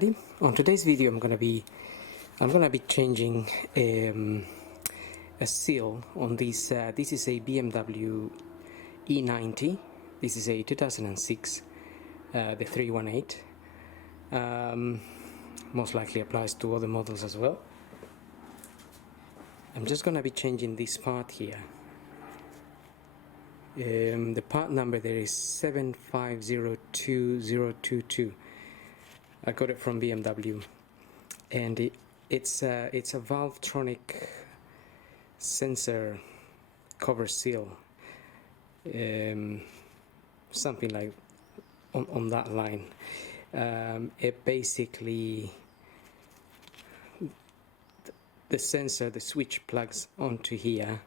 On today's video I'm gonna be changing a seal on this. This is a BMW e90. This is a 2006, the 318. Most likely applies to other models as well. I'm just gonna be changing this part here. The part number there is 7502022. I got it from BMW, and it's a Valvetronic sensor cover seal, something like on that line. It basically, the sensor, the switch plugs onto here,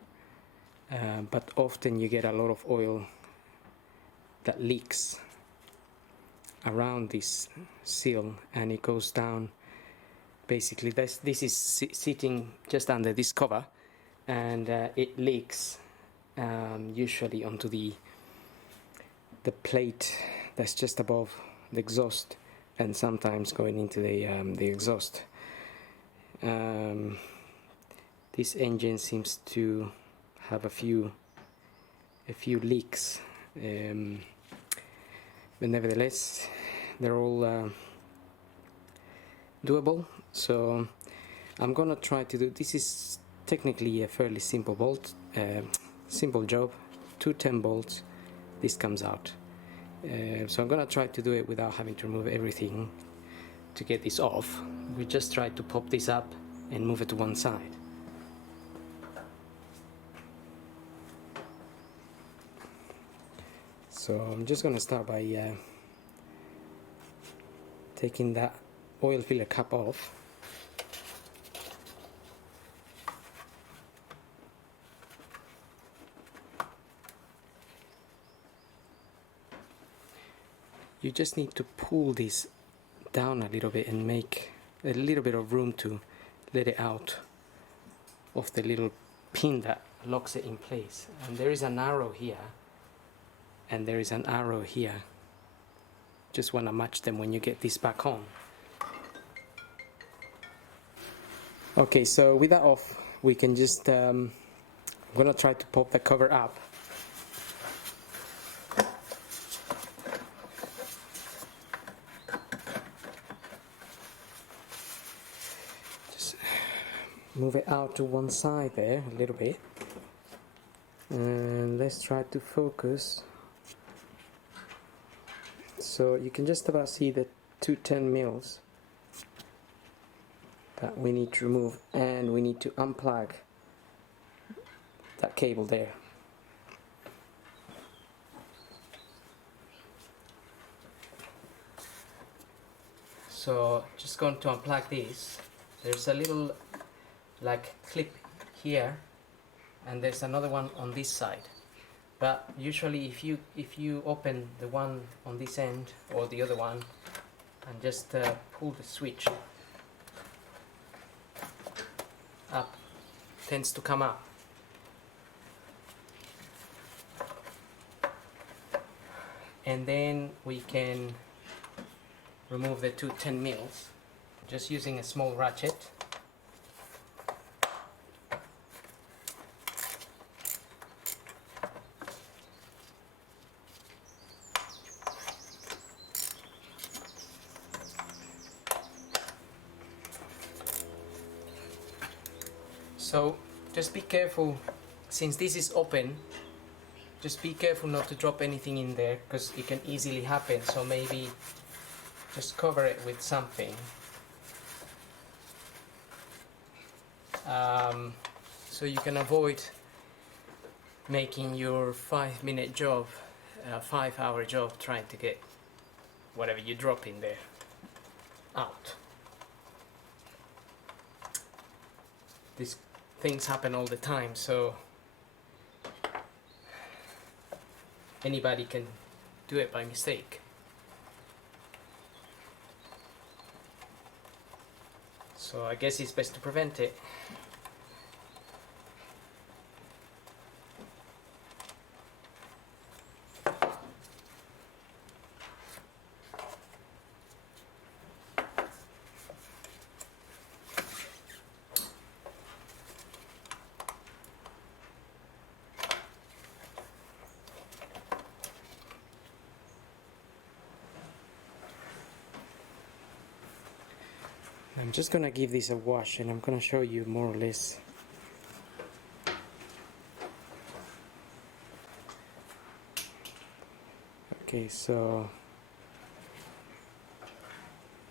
but often you get a lot of oil that leaks around this seal, and it goes down. Basically this is sitting just under this cover, and it leaks usually onto the plate that's just above the exhaust, and sometimes going into the exhaust. This engine seems to have a few leaks, but nevertheless they're all doable. So I'm gonna try to do this. Is technically a fairly simple simple job. 210 bolts, this comes out. So I'm gonna try to do it without having to remove everything to get this off. We just try to pop this up and move it to one side. So I'm just gonna start by taking that oil filler cap off. You just need to pull this down a little bit and make a little bit of room to let it out of the little pin that locks it in place. And there is an arrow here, and there is an arrow here. Just want to match them when you get this back on. Okay, so with that off, we can just I'm gonna try to pop the cover up. Just move it out to one side there a little bit, and let's try to focus. So you can just about see the 210 mils that we need to remove, and we need to unplug that cable there. So just going to unplug this. There's a little like clip here, and there's another one on this side. But usually if you open the one on this end or the other one and just pull the switch up, tends to come up. And then we can remove the 210 mils just using a small ratchet. So just be careful, since this is open, just be careful not to drop anything in there, because it can easily happen. So maybe just cover it with something, so you can avoid making your 5-minute job a 5-hour job trying to get whatever you drop in there out. These things happen all the time, so anybody can do it by mistake. So I guess it's best to prevent it. I'm just gonna give this a wash and I'm gonna show you more or less. Okay, so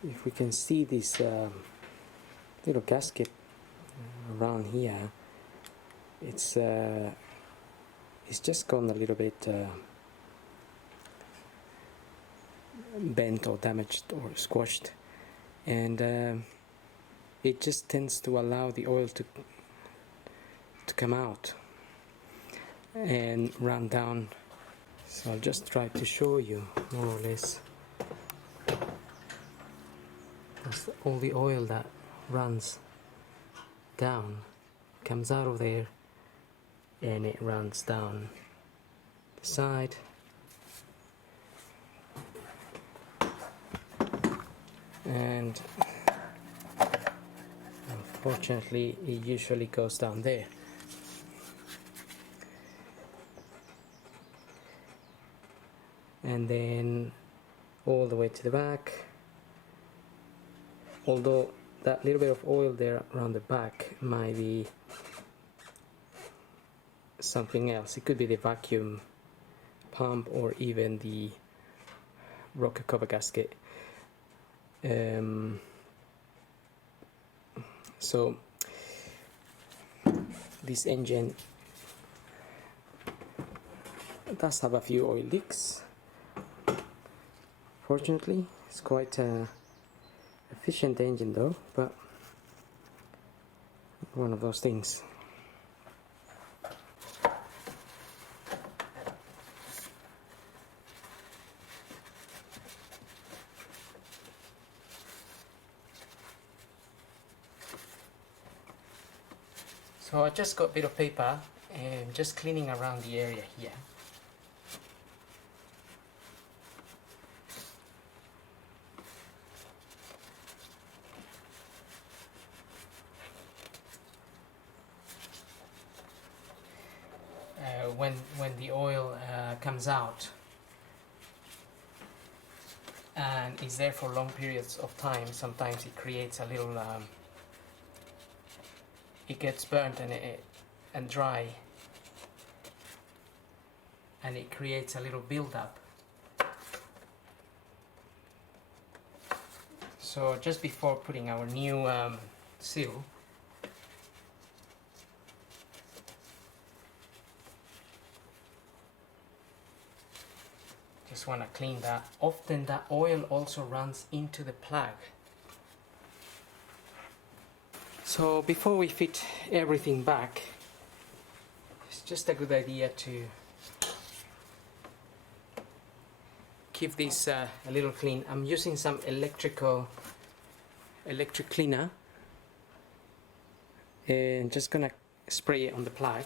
if we can see this little gasket around here, it's just gone a little bit bent or damaged or squashed, and it just tends to allow the oil to come out and run down. So I'll just try to show you more or less. That's all the oil that runs down, comes out of there, and it runs down the side. And unfortunately it usually goes down there. And then all the way to the back, although that little bit of oil there around the back might be something else. It could be the vacuum pump or even the rocker cover gasket. So this engine does have a few oil leaks. Fortunately, it's quite a efficient engine though, but one of those things. So I just got a bit of paper and just cleaning around the area here. When the oil comes out and is there for long periods of time, sometimes it creates a little it gets burnt and dry, and it creates a little build-up. So just before putting our new seal, just want to clean that. Often that oil also runs into the plug. So before we fit everything back, it's just a good idea to give this a little clean. I'm using some electric cleaner and just gonna spray it on the plug.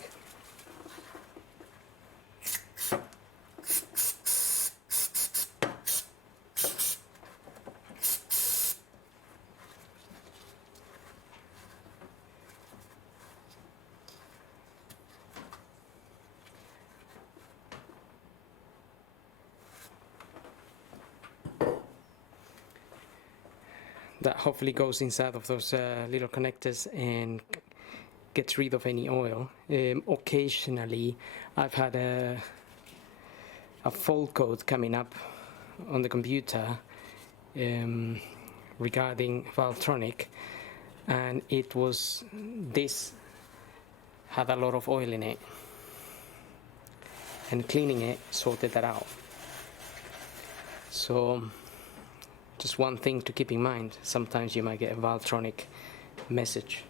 That hopefully goes inside of those little connectors and gets rid of any oil. Occasionally I've had a fault code coming up on the computer regarding Valvetronic, and it was this had a lot of oil in it, and cleaning it sorted that out. So just one thing to keep in mind, sometimes you might get a Valvetronic message.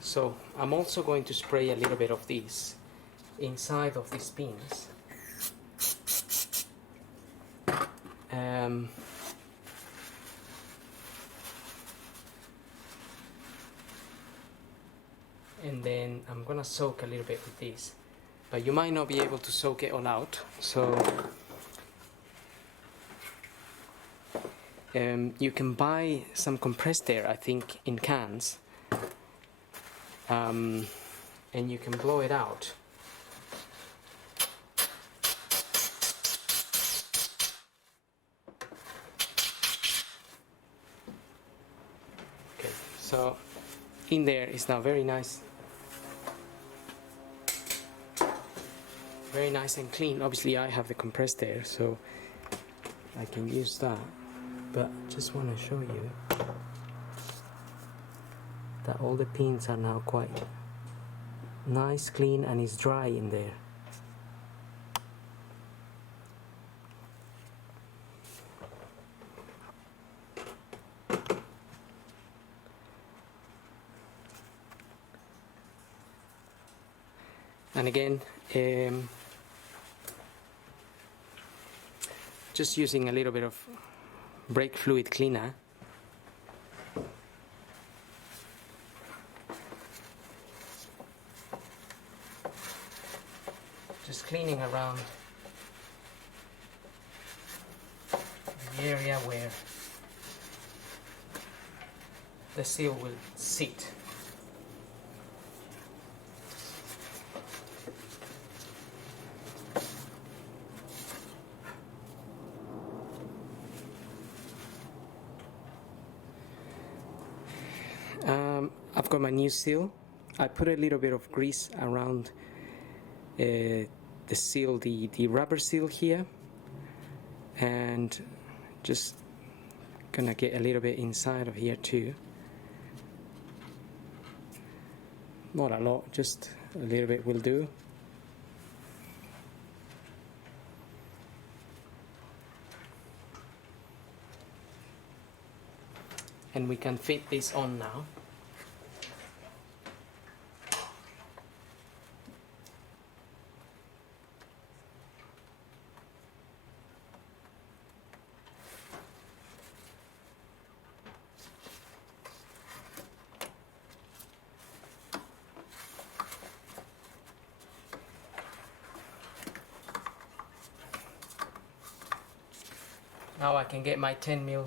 So I'm also going to spray a little bit of this inside of these pins. And then I'm gonna soak a little bit with this, but you might not be able to soak it all out, so you can buy some compressed air, I think, in cans, and you can blow it out. Okay, so in there is now very nice and clean. Obviously I have the compressed air, so I can use that, but just want to show you that all the pins are now quite nice, clean, and it's dry in there. And again, just using a little bit of brake fluid cleaner, just cleaning around the area where the seal will sit. I've got my new seal. I put a little bit of grease around the seal, the rubber seal here, and just gonna get a little bit inside of here too. Not a lot, just a little bit will do. And we can fit this on now. Now I can get my 10mm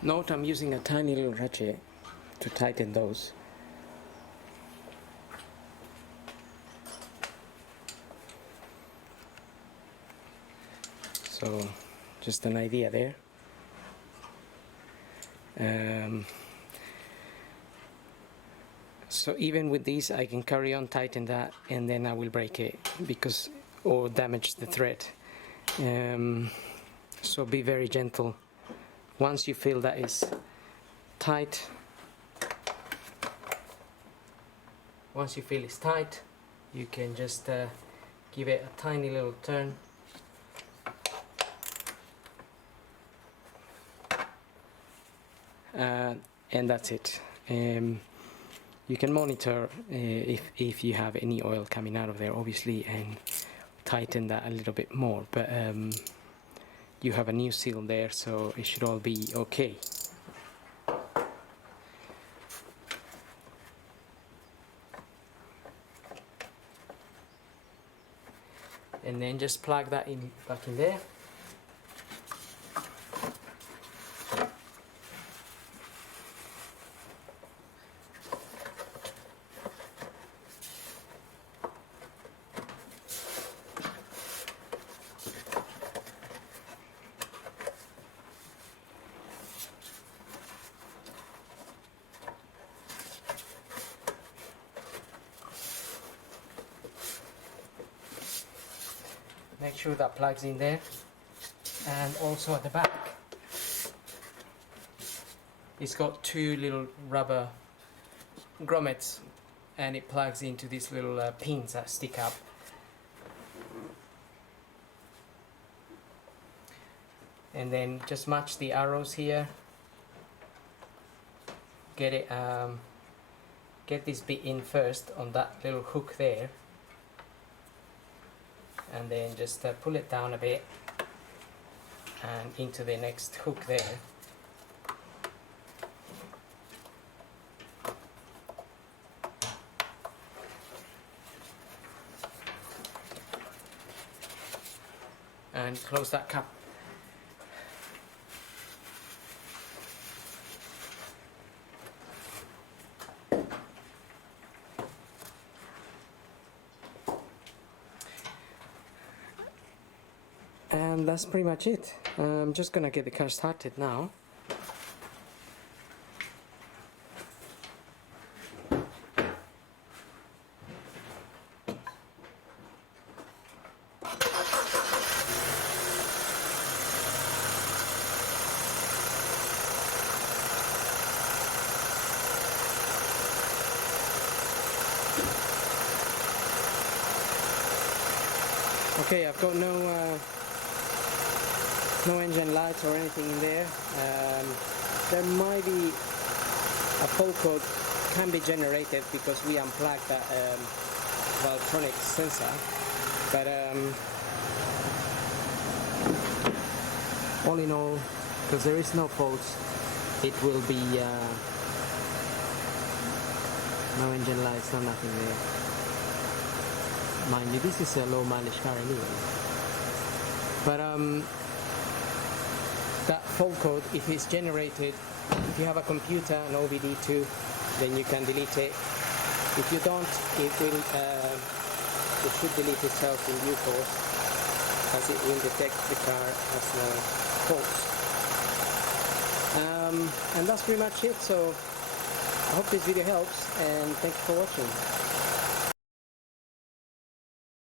Note I'm using a tiny little ratchet to tighten those. So just an idea there. So even with these I can carry on tighten that, and then I will break it because or damage the thread. So be very gentle. Once you feel that is tight, once you feel it's tight, you can just give it a tiny little turn. And that's it. You can monitor if you have any oil coming out of there, obviously, and tighten that a little bit more, but you have a new seal there, so it should all be okay. And then just plug that in back in there. Make sure that plugs in there, and also at the back it's got two little rubber grommets, and it plugs into these little pins that stick up. And then just match the arrows here, get it get this bit in first on that little hook there, and then just pull it down a bit and into the next hook there. And close that cap. And that's pretty much it. I'm just gonna get the car started now. Okay, I've got no engine lights or anything in there. There might be a fault code can be generated because we unplugged that Valvetronic sensor, but all in all, because there is no faults, it will be no engine lights, no nothing there. Mind you, this is a low mileage car anyway. But that fault code, if it's generated, if you have a computer, an OBD2, then you can delete it. If you don't, it should delete itself in due course, as it will detect the car as no faults. And that's pretty much it. So I hope this video helps, and thank you for watching.